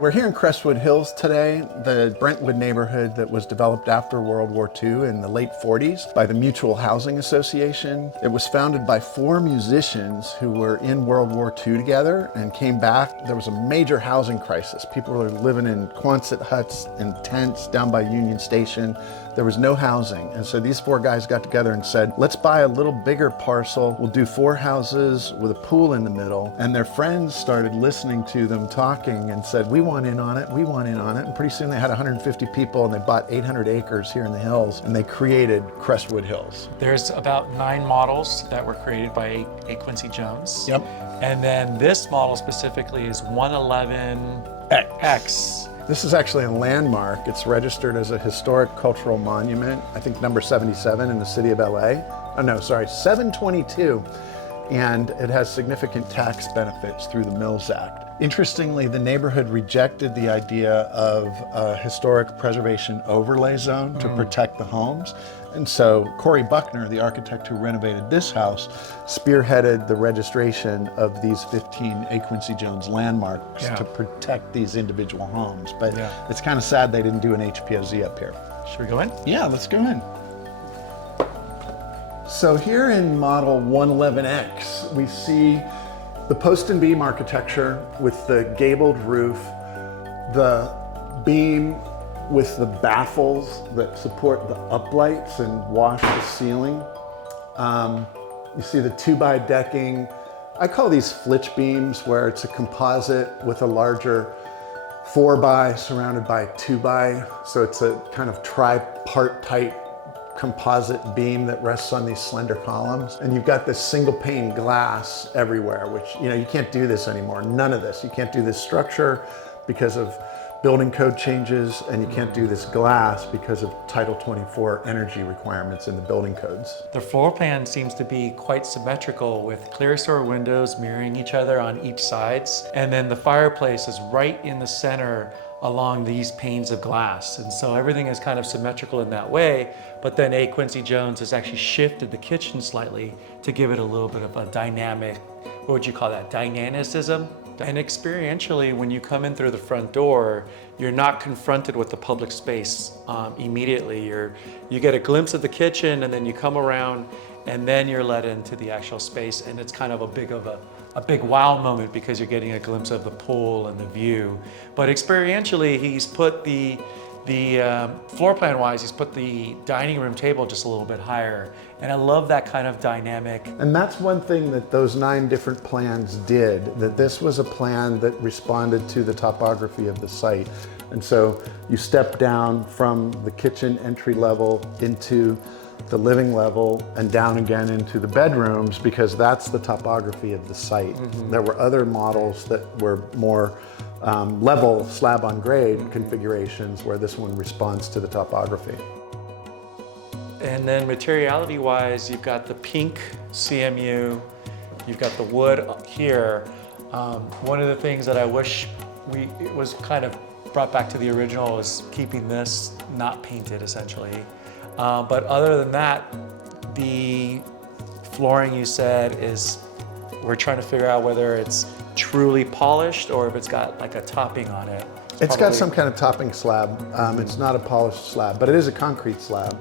We're here in Crestwood Hills today, the Brentwood neighborhood that was developed after World War II in the late 40s by the Mutual Housing Association. It was founded by 4 musicians who were in World War II together and came back. There was a major housing crisis. People were living in Quonset huts and tents down by Union Station. There was no housing. And so these 4 guys got together and said, let's buy a little bigger parcel. We'll do 4 houses with a pool in the middle. And their friends started listening to them talking and said, we want in on it, we want in on it. And pretty soon they had 150 people and they bought 800 acres here in the hills and they created Crestwood Hills. There's about 9 models that were created by A. Quincy Jones. Yep. And then this model specifically is 111X. This is actually a landmark. It's registered as a historic cultural monument, I think number 77 in the city of LA. Oh no, sorry, 722. And it has significant tax benefits through the Mills Act. Interestingly, the neighborhood rejected the idea of a historic preservation overlay zone to protect the homes. And so Corey Buckner, the architect who renovated this house, spearheaded the registration of these 15 A. Quincy Jones landmarks to protect these individual homes. But it's kind of sad they didn't do an HPOZ up here. Should we go in? Yeah, let's go in. So here in model 111X, we see the post and beam architecture with the gabled roof, the beam with the baffles that support the uplights and wash the ceiling. You see the 2x decking. I call these flitch beams, where it's a composite with a larger 4x surrounded by 2x. So it's a kind of tripartite composite beam that rests on these slender columns. And you've got this single pane glass everywhere, which, you can't do this anymore. None of this. You can't do this structure because of building code changes, and you can't do this glass because of Title 24 energy requirements in the building codes. The floor plan seems to be quite symmetrical with clerestory windows mirroring each other on each sides. And then the fireplace is right in the center along these panes of glass. And so everything is kind of symmetrical in that way, but then A. Quincy Jones has actually shifted the kitchen slightly to give it a little bit of a dynamic, what would you call that, dynamicism? And experientially, when you come in through the front door, you're not confronted with the public space immediately. You get a glimpse of the kitchen, and then you come around, and then you're led into the actual space, and it's kind of a big wow moment because you're getting a glimpse of the pool and the view. But experientially, he's put the floor plan wise, he's put the dining room table just a little bit higher. And I love that kind of dynamic. And that's one thing that those 9 different plans did, that this was a plan that responded to the topography of the site. And so you step down from the kitchen entry level into the living level and down again into the bedrooms because that's the topography of the site. There were other models that were more level slab on grade configurations where this one responds to the topography. And then materiality wise, you've got the pink CMU, you've got the wood here. One of the things that I wish it was kind of brought back to the original is keeping this not painted essentially. But other than that, the flooring you said we're trying to figure out whether it's truly polished or if it's got like a topping on it. It's got some kind of topping slab. It's not a polished slab, but it is a concrete slab.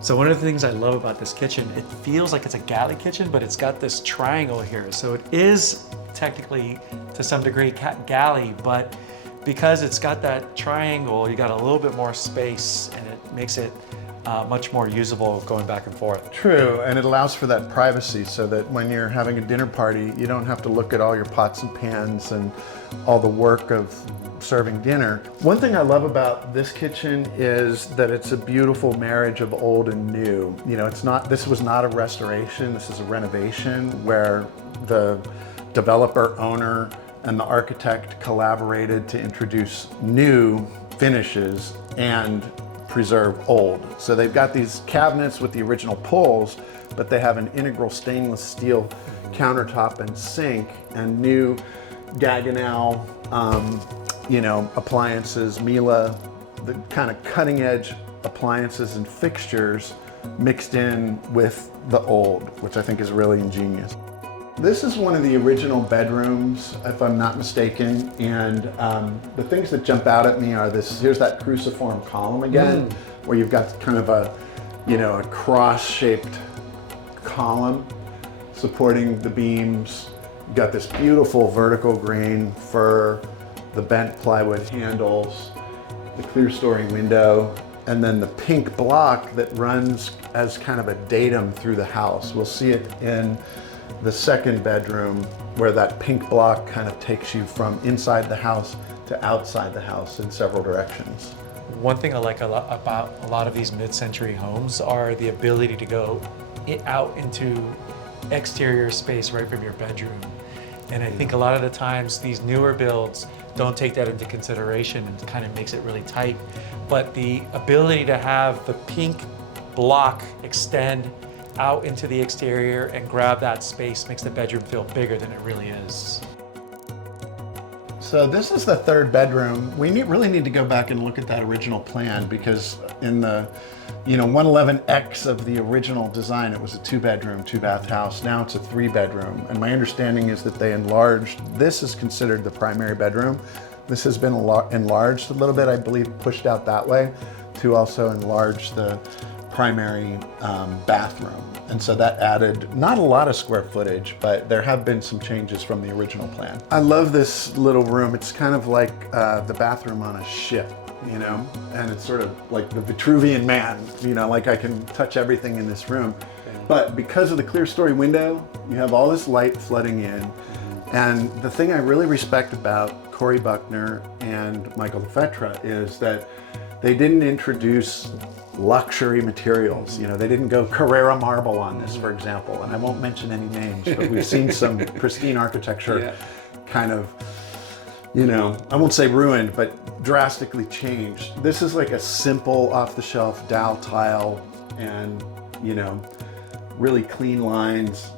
So one of the things I love about this kitchen, it feels like it's a galley kitchen, but it's got this triangle here. So it is technically to some degree galley, but because it's got that triangle, you got a little bit more space and it makes it much more usable going back and forth. True, and it allows for that privacy so that when you're having a dinner party, you don't have to look at all your pots and pans and all the work of serving dinner. One thing I love about this kitchen is that it's a beautiful marriage of old and new. This was not a restoration, this is a renovation where the developer, owner, and the architect collaborated to introduce new finishes and preserve old. So they've got these cabinets with the original pulls, but they have an integral stainless steel countertop and sink and new Gaggenau, appliances, Miele, the kind of cutting edge appliances and fixtures mixed in with the old, which I think is really ingenious. This is one of the original bedrooms, if I'm not mistaken, and the things that jump out at me are this, here's that cruciform column again, where you've got kind of a, a cross-shaped column supporting the beams. You've got this beautiful vertical grain fir, the bent plywood handles, the clear story window, and then the pink block that runs as kind of a datum through the house. We'll see it in the second bedroom where that pink block kind of takes you from inside the house to outside the house in several directions. One thing I like about a lot of these mid-century homes are the ability to go out into exterior space right from your bedroom. And I think a lot of the times these newer builds don't take that into consideration and kind of makes it really tight. But the ability to have the pink block extend out into the exterior and grab that space makes the bedroom feel bigger than it really is. So this is the third bedroom. We really need to go back and look at that original plan, because in the 111X of the original design, it was a 2-bedroom, 2-bath house. Now it's a 3-bedroom. And my understanding is that they enlarged, this is considered the primary bedroom. This has been enlarged a little bit, I believe, pushed out that way to also enlarge the primary bathroom. And so that added not a lot of square footage, but there have been some changes from the original plan. I love this little room. It's kind of like the bathroom on a ship, and it's sort of like the Vitruvian Man, like I can touch everything in this room. But because of the clear story window, you have all this light flooding in. And the thing I really respect about Cory Buckner and Michael Lefetra is that they didn't introduce luxury materials. They didn't go Carrara marble on this, for example. And I won't mention any names, but we've seen some pristine architecture kind of, I won't say ruined, but drastically changed. This is like a simple off-the-shelf dowel tile and, really clean lines,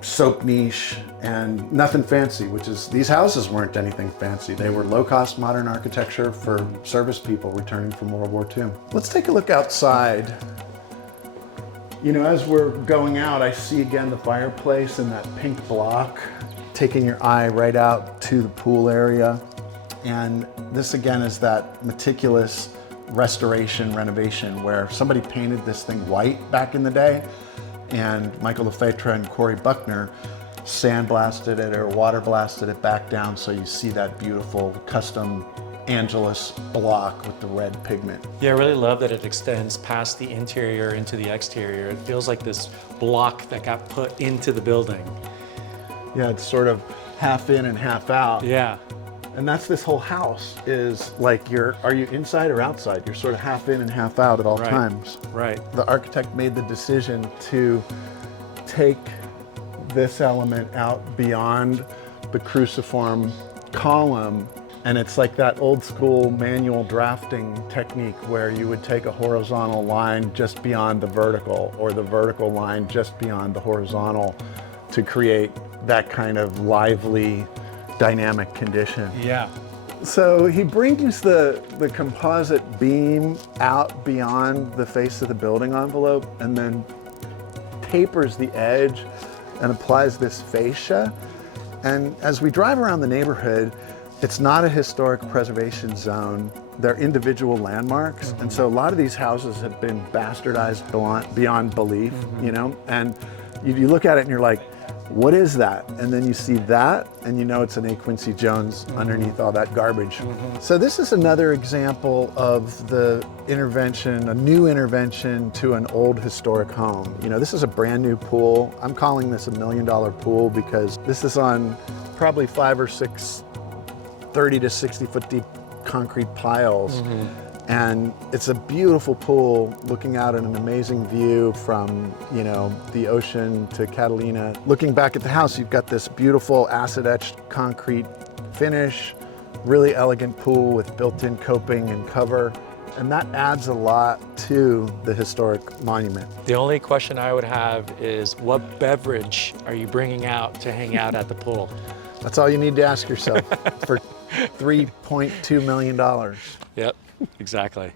soap niche, and nothing fancy, which is, these houses weren't anything fancy. They were low-cost modern architecture for service people returning from World War II. Let's take a look outside. As we're going out, I see again the fireplace and that pink block, taking your eye right out to the pool area. And this again is that meticulous restoration, renovation, where somebody painted this thing white back in the day, and Michael Lefetra and Cory Buckner sandblasted it or water blasted it back down, so you see that beautiful custom Angelus block with the red pigment. Yeah, I really love that it extends past the interior into the exterior. It feels like this block that got put into the building. Yeah, it's sort of half in and half out. Yeah. And that's this whole house, is like are you inside or outside? You're sort of half in and half out at all times. Right. The architect made the decision to take this element out beyond the cruciform column, and it's like that old school manual drafting technique where you would take a horizontal line just beyond the vertical, or the vertical line just beyond the horizontal, to create that kind of lively, dynamic condition. Yeah. So he brings the composite beam out beyond the face of the building envelope and then tapers the edge and applies this fascia. And as we drive around the neighborhood, it's not a historic preservation zone. They're individual landmarks. And so a lot of these houses have been bastardized beyond belief, and you look at it and you're like, what is that? And then you see that, and it's an A. Quincy Jones underneath all that garbage. So this is another example of the intervention, a new intervention to an old historic home. This is a brand new pool. I'm calling this $1 million pool because this is on probably 5 or 6 30 to 60 foot deep concrete piles. And it's a beautiful pool looking out at an amazing view from, the ocean to Catalina. Looking back at the house, you've got this beautiful acid etched concrete finish, really elegant pool with built-in coping and cover. And that adds a lot to the historic monument. The only question I would have is, what beverage are you bringing out to hang out at the pool? That's all you need to ask yourself for $3.2 million. Yep, exactly.